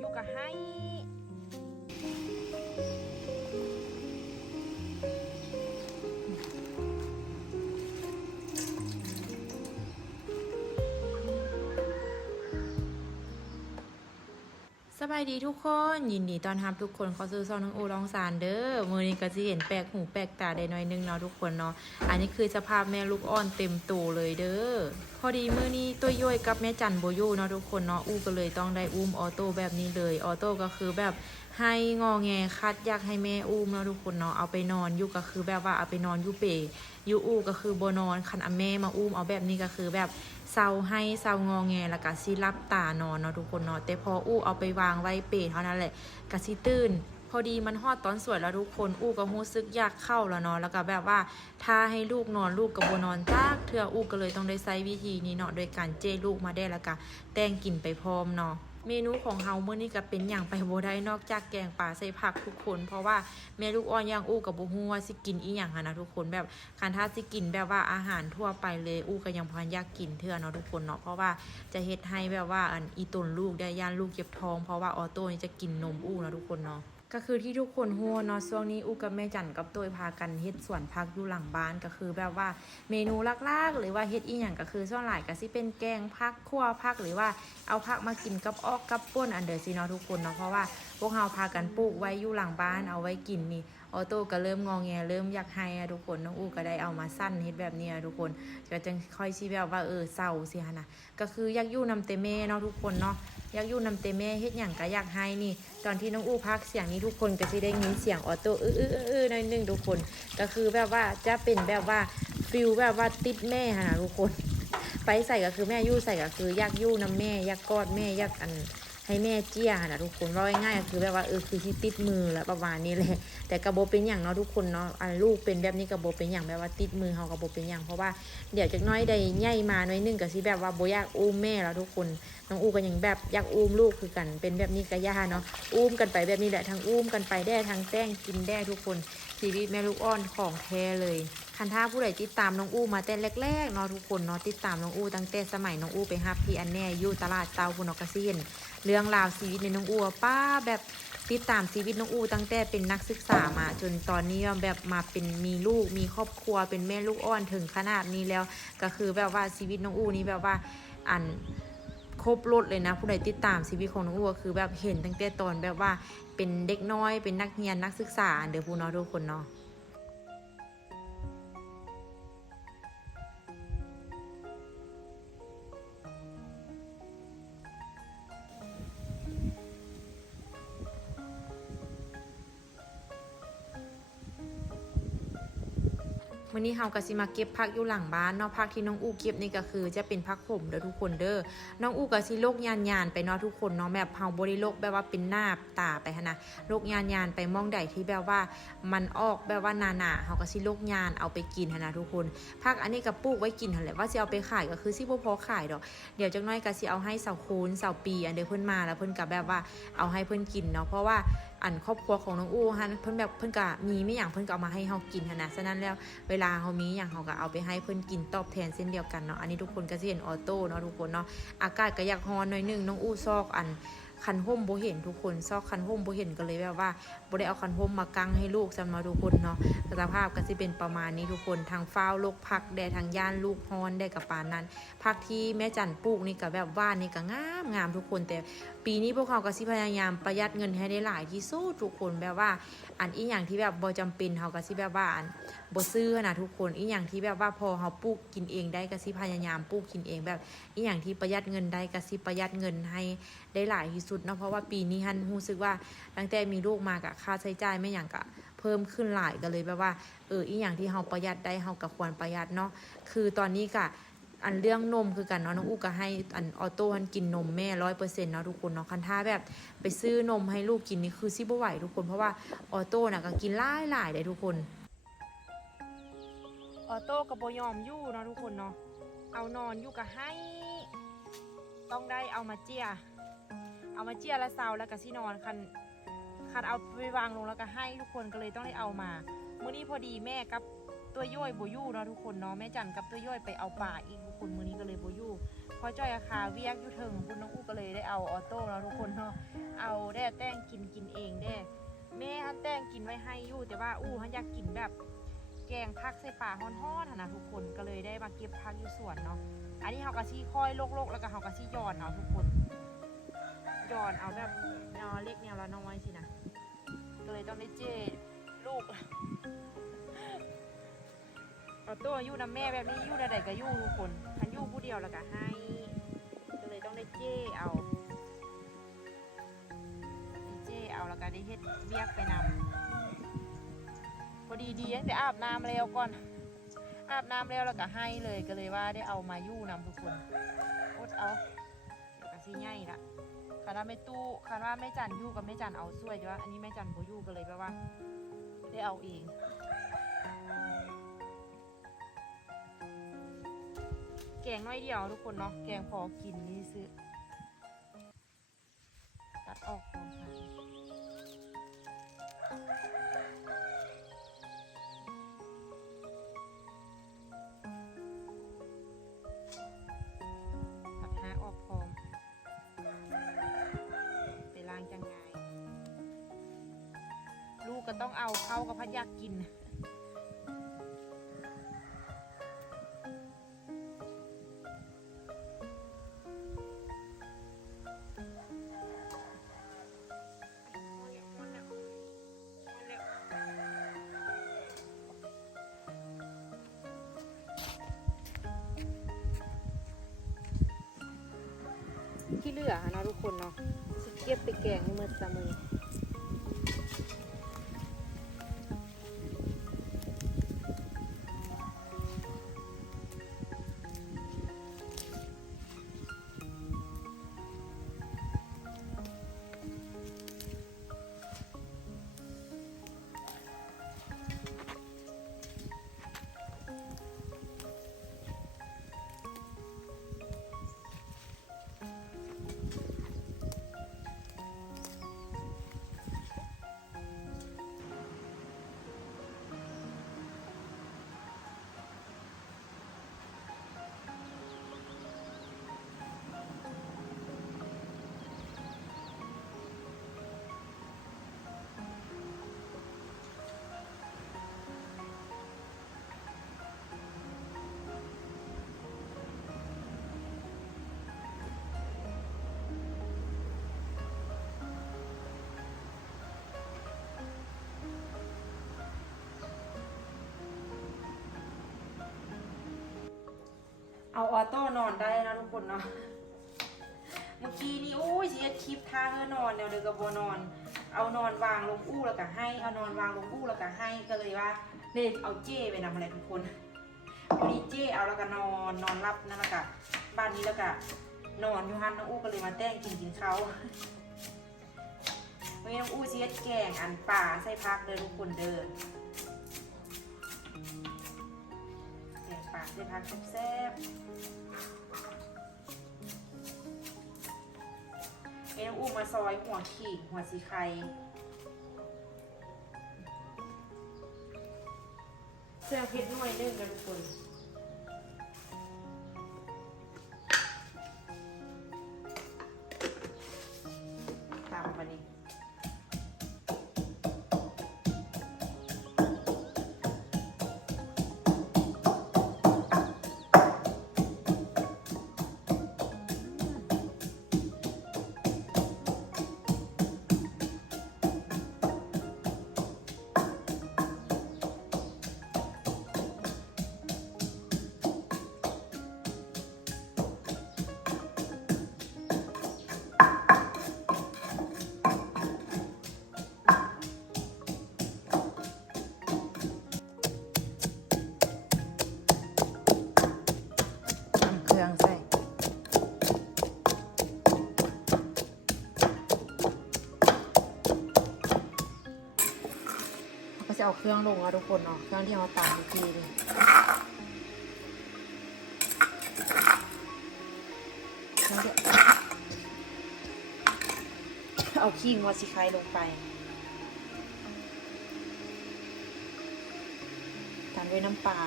อยู่ สบายดีทุกคนยินดีต้อนรับทุกคนเข้าสู่ซองน้องอูรองสารเด้อมือนี้ก็จะเห็นแปลกหูแปลกตาได้น่อยนึงเนาะทุกคนเนาะอันนี้คือสภาพแม่ลูกอ่อนเต็มตัวเลยเด้อพอดีมือนี้ตัวย่อยกับแม่จันโบยูเนาะทุกคนเนาะอู้ก็เลยต้องได้อุ้มออโต้แบบนี้เลยออโต้ก็คือแบบให้งอแงคัดอยากให้แม่อุ้มเนาะทุกคนเนาะเอาไปนอนอยู่ก็คือแบบว่าเอาไปนอนอยู่เปรอยู่อู้ก็คือโบนอนคันอแม่มาอุ้มเอาแบบนี้ก็คือแบบ เศร้าให้เศร้างอแงแล้วก็สิรับตานอนเนาะทุกคนเนาะแต่พออู้เอาไปวางไว้เปรเท่านั้นแหละกะสิตื่นพอดีมันฮอดตอนสวยแล้วทุกคนอู้ก็รู้สึกอยากเข้าแล้วเนาะแล้วก็แบบว่าถ้าให้ลูกนอนลูกกับโบนอนจ้ากเทื่ออู้ก็เลยต้องได้ใช้วิธีนี้เนาะโดยการเจลูกมาได้แล้วก็แต่งกินไปพร้อมเนาะ เมนูของเฮาเมื่อนี้ก็เป็นอย่างไปโบได้นอกจากแกงป่าใส่ผักทุกคน เพราะว่าแม่ลูกอ่อนย่างอู้กับบูฮูว่าสิกินอีหยังนะทุกคนแบบคันถ้าสิกินแบบว่าอาหารทั่วไปเลยอู้ก็ยังพันยากกินเทื่อเนาะทุกคนเนาะเพราะว่าจะเฮ็ดให้แบบว่าอันอีตุนลูกได้ย่านลูกเจ็บท้อง เพราะว่าออโต้นี่จะกินนมอู้นะทุกคนเนาะ ก็คือที่ทุกคนหัวเนาะช่วงนี้อูกับแม่จันกับตัวพากันเฮ็ดสวนพักอยู่หลังบ้านก็คือแบบว่าเมนูลากๆ หรือว่าเฮ็ดอีหยังก็คือส่วนหลายก็สิเป็นแกงพักคั่วพักหรือว่าเอาพักมากินกับออกกับป่นอันเดอร์ซีเนาะทุกคนเนาะเพราะว่าพวกเราพากันปลูกไว้อยู่หลังบ้านเอาไว้กินนี่ ออโต้ก็เริ่มงอแงเริ่มอยากให้อะทุกคนน้องอูก็ได้เอามาสั้นเฮ็ดแบบนี้อะทุกคนก็จังค่อยสิแบบว่าเออเศร้าสิฮะนะก็คืออยากยู่นำเตแม่เนาะทุกคนเนาะอยากยู่นำเตแม่เฮ็ดหยังก็อยากให้นี่ ตอนที่น้องอู้พักเสียงนี้ทุกคนก็สิได้ยินเสียงออโต้อื้ออื้ออื้ออหน่อยหนึงทุกคน ก็คือแบบว่าจะเป็นแบบว่าฟิลแบบว่าติดแม่หนนะทุกคน ไปใส่ก็คือแม่ยู่ใส่ก็คืออยากยู่นำแม่อยากกอดแม่อยากอัน ให้แม่เจี้ยนะทุกคนว่าง่ายๆคือแบบว่าเออคือที่ติดมือแล้วประมาณนี้แหละแต่กระโบเป็นอย่างเนาะทุกคนเนาะอันลูกเป็นแบบนี้กระโบเป็นอย่างแบบว่าติดมือเฮากระโบเป็นอย่างเพราะว่าเดี๋ยวจากน้อยใดใหญ่มาหน้อยนึงก็สิแบบว่าโบอยากอุ้มแม่แล้วทุกคนน้องอูก็ยังแบบอยากอุ้มลูกคือกันเป็นแบบนี้กับย่าเนาะอุ้มกันไปแบบนี้แหละทั้งอุ้มกันไปได้ทั้งแต้งกินได้ทุกคนชีวิตแม่ลูกอ้อนของแท้เลย คันท่าผู้ใดติดตามน้องอูมาแต่แรกๆเนาะทุกคนเนาะติดตามน้องอูตั้งแต่สมัยน้องอูไปฮับพี่อันแน่อยู่ตลาดเตาพุนกกระซีนเรื่องราวชีวิตในน้องอูอะป้าแบบติดตามชีวิตน้องอูตั้งแต่เป็นนักศึกษามาจนตอนนี้แบบมาเป็นมีลูกมีครอบครัวเป็นแม่ลูกอ้อนถึงขนาดนี้แล้ว ก็คือแบบว่าชีวิตน้องอูนี่แบบว่าอันครบรถเลยนะ ผู้ใดติดตามชีวิตของน้องอัวคือแบบเห็นตั้งแต่ตอนแบบว่าเป็นเด็กน้อยเป็นนักเรียนนักศึกษาเดี๋ยวพูเนาะทุกคนเนาะ วันนี้เฮาก็สิมาเก็บผักอยู่หลังบ้านเนาะผักที่น้องอูเก็บนี่ก็คือ จะเป็นผักขมเด้อทุกคนเด้อน้องอูก็สิโลกยานยานไปเนาะทุกคนเนาะแบบเฮาบ่ได้โลกแบบว่าเป็นหน้าตาไปหั้นะโลกยานยานไปมองใดที่แบบว่ามันออกแบบว่าหนาเฮาก็สิโลกยานเอาไปกินหั้นะทุกคนผักอันนี้ก็ปลูกไว้กินหั่นแหละว่าสิเอาไปขายก็คือสิบ่พอขายดอกเดี๋ยวจักหน้อยก็สิเอาให้เสาคูนเสาปีอันเดียเพิ่นมาแล้วเพิ่นก็แบบว่าเอาให้เพิ่นกินเนาะเพราะว่าอันครอบครัวของน้องอูฮันเพิ่นแบบเพิ่นก็มีไม่อย่างเพิ่นก็เอามาให้เฮากินหันนะฉะนั้นแล้วเวลาเฮามีอย่างเฮาก็เอาไปให้เพิ่นกินตอบแทนเช่นเดียวกันเนาะอันนี้ทุกคนก็สิเห็นออโต้เนาะทุกคนเนาะอากาศก็อยากฮอนหน่อยนึงน้องอู้ซอกอัน คันห่มโบเห็นทุกคนซอกคันห่มโบเห็นก็เลยแบบว่าโบได้เอาคันห่มมากังให้ลูกจำมาทุกคนเนาะสภาพก็จะเป็นประมาณนี้ทุกคนทางฟ้าวลูกพักแดดทางย่านลูกฮอนได้กับปานนั้นพักที่แม่จันปลูกนี่ก็แบบว่านี่ก็งามงามทุกคนแต่ปีนี้พวกเขาก็สิพยายามประหยัดเงินให้ได้หลายที่สุดทุกคนแบบว่า อันอีอย่างที่แบบบ่จำเป็นเขาก็สิแบบว่าอันบ่ซื้อนะทุกคนอีอย่างที่แบบว่าพอเขาปลูกกินเองได้ก็สิพยายามปลูกกินเองแบบอีอย่างที่ประหยัดเงินได้ก็สิประหยัดเงินให้ได้หลายที่สุดเนาะเพราะว่าปีนี้ฮันรู้สึกว่าตั้งแต่มีลูกมากะค่าใช้จ่ายไม่อย่างกะเพิ่มขึ้นหลายก็เลยแบบว่าเอออีอย่างที่เฮาประหยัดได้เฮาก็ควรประหยัดเนาะคือตอนนี้กะอันเรื่องนมคือกันเนาะน้องอูก็ให้อันออโต้ันกินนมแม่ร้อยเปอร์เซ็นต์เนาะทุกคนเนาะคันท่าแบบไปซื้อนมให้ลูกกินนี่คือซิบไหวทุกคนเพราะว่าออโต้น่ะก็กินหลายหลายเลยทุกคน ออโต้กับโบยอมอยู่เนาะทุกคนเนาะเอานอนอยู่กับให้ ต้องได้เอามาเจียเอามาเจียแล้วเซาแล้วก็สินอนคันคันเอาไปวางลงแล้วก็ให้ทุกคนก็เลยต้องได้เอามามื้อนี้พอดีแม่กับตัวย่อยโบอยู่เนาะทุกคนเนาะแม่จันกับตัวย่อยไปเอาป่าอีกทุกคนมื้อนี้ก็เลยโบอยู่พอจ้อยอาคาเวียกอยู่ถึงคุณน้องอู้ก็เลยได้เอาออโต้แล้วทุกคนเนาะเอาได้แต้งกินกินเองได้แม่ฮันแต้งกินไว้ให้ยู่แต่ว่าอู้ฮันอยากกินแบบ แกงผักใส่ป่าฮ้อนๆหั้นนะทุกคนก็เลยได้มาเก็บผักอยู่สวนเนาะอันนี้เฮากะซี่ค่อยโลกๆแล้วก็เฮากะซี่หย่อนเอาทุกคนหย่อนเอาแบบแนวเล็กแนวละน้อยสินะก็เลยต้องได้เจลูกเอาตัวอยู่นํแม่แบบนี้อยู่ใดๆก็อยู่ทุกคนคันอยู่ผู้เดียวแล้วก็ให้ก็เลยต้องได้เจเอาได้เจเอาแล้วก็ได้เฮ็ดเวียกไปนำ พอดีดีตั้งแต่อาบน้ำแล้วก่อน อาบน้ำแล้วแล้วก็ให้เลยก็เลยว่าได้เอามายู่นำทุกคนอดเอาเดี๋ยวก็สิใหญ่ละคันว่าไม่ตู้คันว่าไม่จันยู่กับไม่จันเอาช่วยแต่ว่าอันนี้ไม่จันบอยู่ก็เลยแปลว่า ได้เอาเองแกงน้อยเดียวทุกคนเนาะแกงพอกินนี่ซื้อตัดออกก่อนค่ะ ก็ต้องเอาเข้ากับพัดยากกิน เอาออโต้นอนได้นะทุกคนเนาะ เมื่อกี้นี่โอ้ยเสียคลิปท่าเธอนอนเดี๋ยวเดี๋ยวกับบนอน เอานอนวางลงอู้แล้วก็ให้ เอานอนวางลงอู้แล้วก็ให้ก็เลยว่าเลยเอาเจ้ไปนำอะไรทุกคนพอดีเจ้เอาแล้วก็นอนนอนรับนั่นแล้วก็บ้านนี้แล้วก็นอนอยู่ฮันน้องอู้ก็เลยมาแต้งกินกินเขาวันนี้น้องอู้เสียแกงอันป่าใส่พักเดินทุกคนเดิน แกงป่าใส่พักแซ่บเอ็นอู้มาซอยหัวขีดหัวสีไข่เสื้อเพชรหน่วยนึงนะทุกคน เอาเครื่องลงอะทุกคนเนาะเครื่องที่เอาตามทีนี่เอาขี้งวสิฟายลงไปตามด้วยน้ำปลา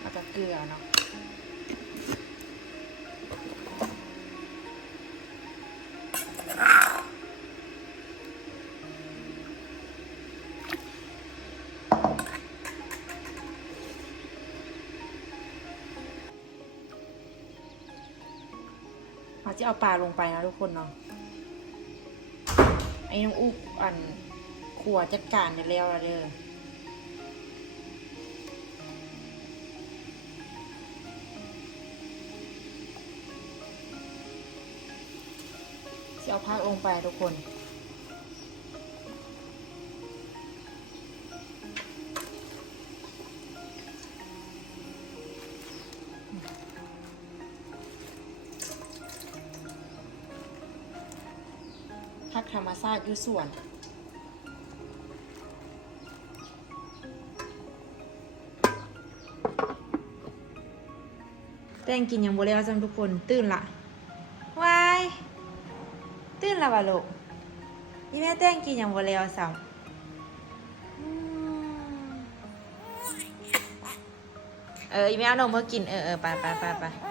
แล้วก็เกลือเนาะ เราจะเอาปลาลงไปนะทุกคนเนาะไอ้น้องอุกอันขัวจัดการได้แล้วละเด้อจะเอาพักลงไปทุกคน อยู่ส่วนแต้งกินยังบ่แล้วจังทุกคน ตื่นละวายตื่นละวะลูกยี่แม่แตงกินอย่างบ่แล้วสาวอืมเอออีแม่เอานมมากินเออเออไปไปไปไป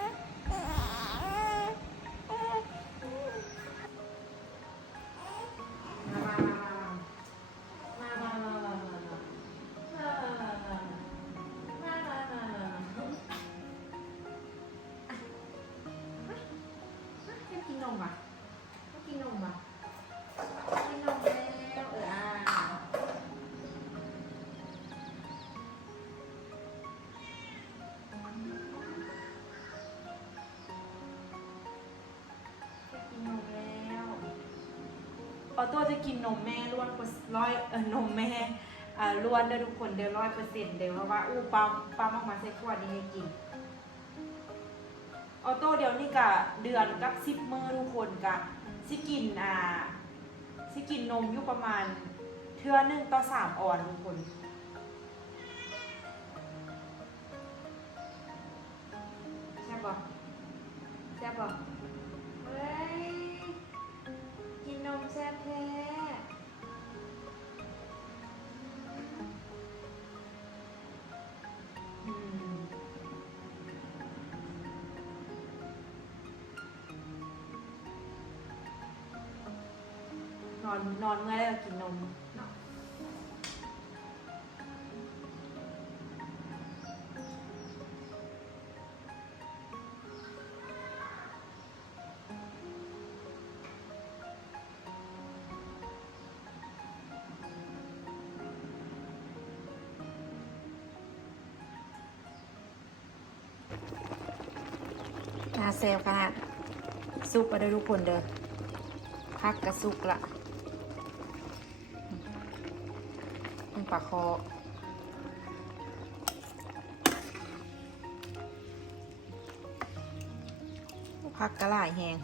ออโต้จะกินนมแม่ล้วนร์ร้อยเออนมแม่อ่าล้วนเด้อทุกคนเด้อร้อยเปอร์เซ็นต์เด้อเพราะว่าอู้ปั๊มปั๊มออกมาใส่ขวดนี่ให้กินออโต้เดี๋ยวนี้กะเดือนกับสิบมือทุกคนกะสิกินอ่าสิกินนมอยู่ประมาณเทื่อหนึ่งต่อสามออนทุกคนใช่ปะใช่ปะ อนนอนเมื่อไรก็กินนมเนาะนาเซลขนาดซุปไปด้วยทุกคนเด้อพักกระซุกละ ปลาคอพักกระหลายแหง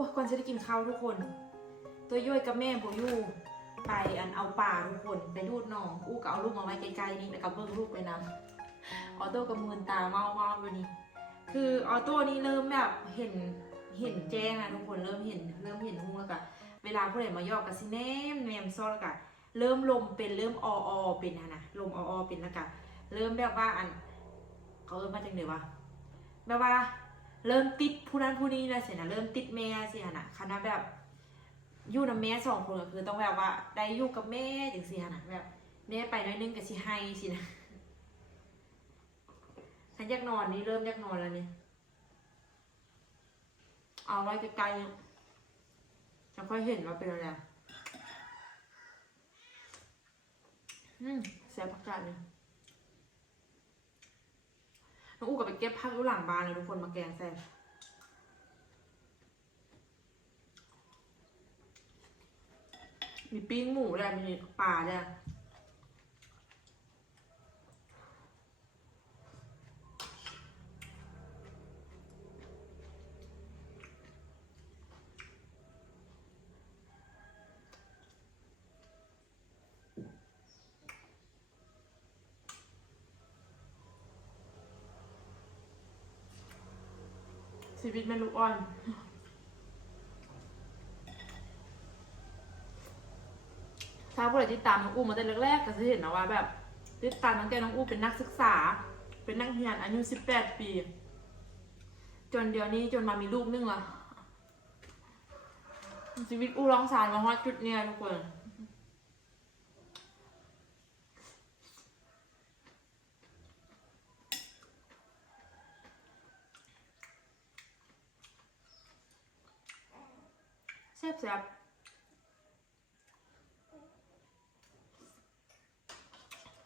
อ้ก่อนจะได้กินข้าวทุกคน ตัวย่อยกับแม่ผมอยู่ไปอันเอาปลาทุกคนไปดูดหนองอู้ก็เอาลูกมาไว้ใกลๆนี่แล้วก็เบิ้งลูกไปนำออโต้กับมืนตาเมาเมาๆไปนี่คือออโต้นี่เริ่มแบบเห็นเห็นแจ้งอะทุกคนเริ่มเห็นเริ่มเห็นหูแล้วก็เวลาผู้ใดมายอกกับซิแนมแนมซ้อแล้วก็เริ่มลมเป็นเริ่มอออเป็นนะนะลมอออเป็นแล้วก็เริ่มแบบว่าอันเขาเริ่มมาจากไหนวะแบบว่า เริ่มติดผู้นั้นผู้นี้แล้วสินะเริ่มติดแม่สิฮะนะคณะแบบอยู่กับแม่สองคนก็คือต้องแบบว่า ได้อยู่กับแม่จังสิฮะนะแบบแม่ไปน้อยนึงกับสิให้สินะฉันอยากนอนนี่เริ่มอยากนอนแล้วเนี่ยเอาไว้ไกลๆเนี่ยจะค่อยเห็นว่าเป็นอะไรอืมแซ่บประกาศเนี่ย น้องอู้กับไปเก็บผักอยู่หลังบ้านเลยทุกคนมาแกงแซ่บมีปิ้งหมูด้วยมีปลาด้วย ชีวิตแม่ลูกอ่อน ถ้าผู้ใดติดตามน้องอู้มาแต่แรกๆก็จะเห็นนะว่าแบบติดตามตั้งแต่น้องอู้เป็นนักศึกษา เป็นนักเรียนอายุ 18 ปี จนเดี๋ยวนี้จนมามีลูกนึงละชีวิตอู้ร้องสารมาฮอดจุดเนี้ยทุกคน แซ่บ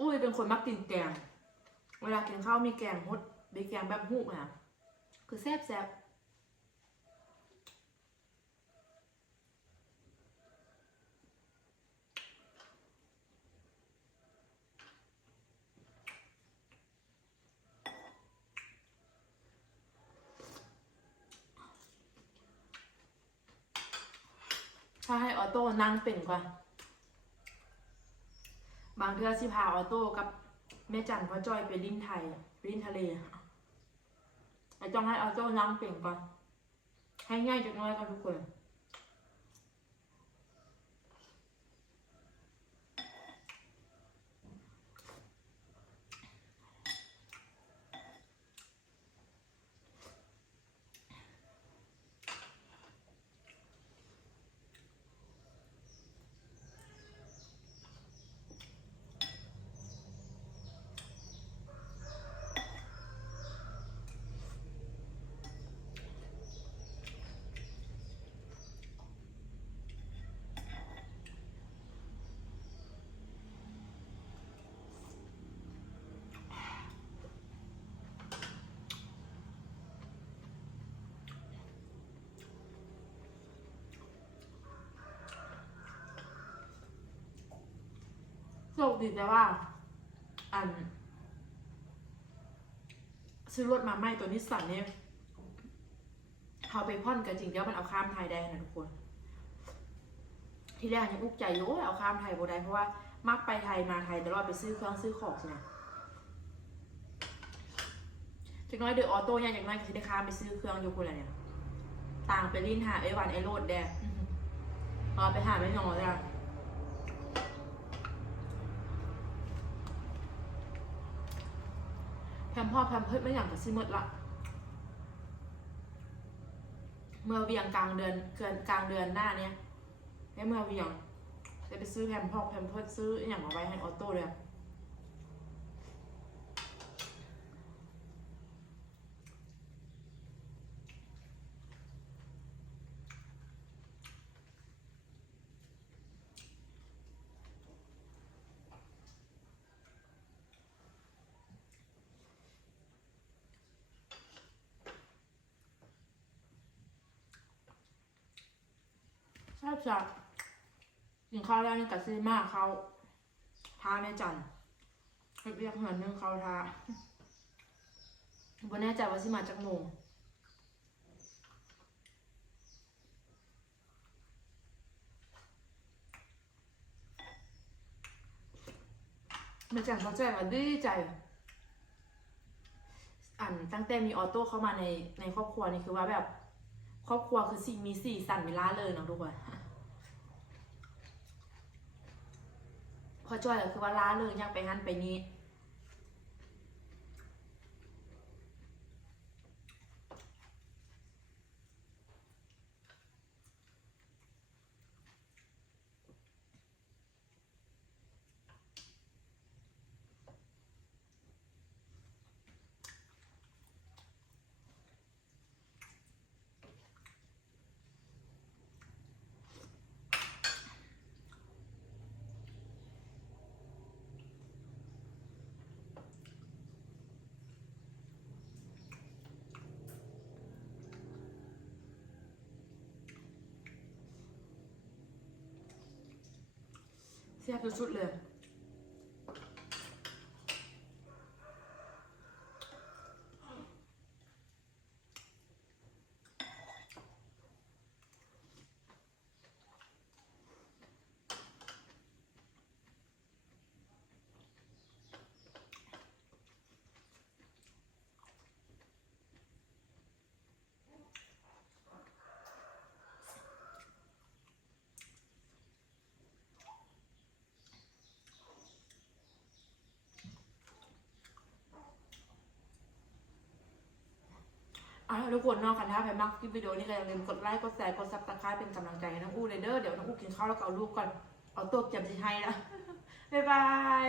อุ้ยเป็นคนมักกินแกง เวลากินข้าวมีแกงฮดมีแกงแบบหูกนะคือแซ่บแซ่บถ้าให้ออ โต้นั่งเป็นกว่าบางเทื่อสิพาออโต้กับแม่จันพ่อจอยไปลิ้นไทยลิ้นทะเลไอจ้องให้ออโต้นั่งเป็นก่อนให้ง่ายจุกน้อยกันทุกคน โช คดีแต่ว่า อัน ซื้อรถมาใหม่ตัวนิสสันเนี่ยเขาไปพ่อนกันจริงเดี๋ยวมันเอาข้ามไทยได้นะทุกคน ที่แรกยังอุกใจอยู่โอ้ยเอาข้ามไทยบ่ได้เพราะว่ามักไปไทยมาไทยแต่รอดไปซื้อเครื่องซื้อของสินะจากน้อยเดอะออโต้ยังจากน้อยก็จะได้ข้ามไปซื้อเครื่องอยู่คนละเนี่ย ต่างไปลิ้นหาไอ้วันไอ้โรดแดงรอไปหาไม่นอนจ้ะ แพมพ่อแพมเพิดไม่อย่างกับซิมดละเมื่อเวียงกลางเดือนเกินกลางเดือนหน้าเนี้ยแม่เมื่อเวียงจะไปซื้อแพมพ่อแพมเพิดซื้ออย่างมาไว้ให้ออโต้เลย จะกินข้าวแล้วนี่กับซีมาเขาทาแม่จันเรียกเหมือนนึงเขาทาบนแน่ใจว่าสิมาจากโมงแม่จันเขาใจว่าดีใจ อันตั้งแต่มีออโต้เข้ามาในในครอบครัวนี่คือว่าแบบ ครอบครัวคือสิ่งมีสี่สันเวลาเลยเนาะทุกคน พอจอยก็คือว่าล้าเลยอยางไปหันไปนี้ 这不熟嘞。 ทุกคนนอกกันท้าไปมากคลิปวิดีโอนี้ก็อย่าลืมกดไลค์กดแชร์กดซับสไครป์เป็นกำลังใจให้น้องอู้เลยเด้อเดี๋ยวน้องอู้กินข้าวแล้วก็เอาลูกก่อนเอาตัวเก็บสิให้นะบ๊ายบาย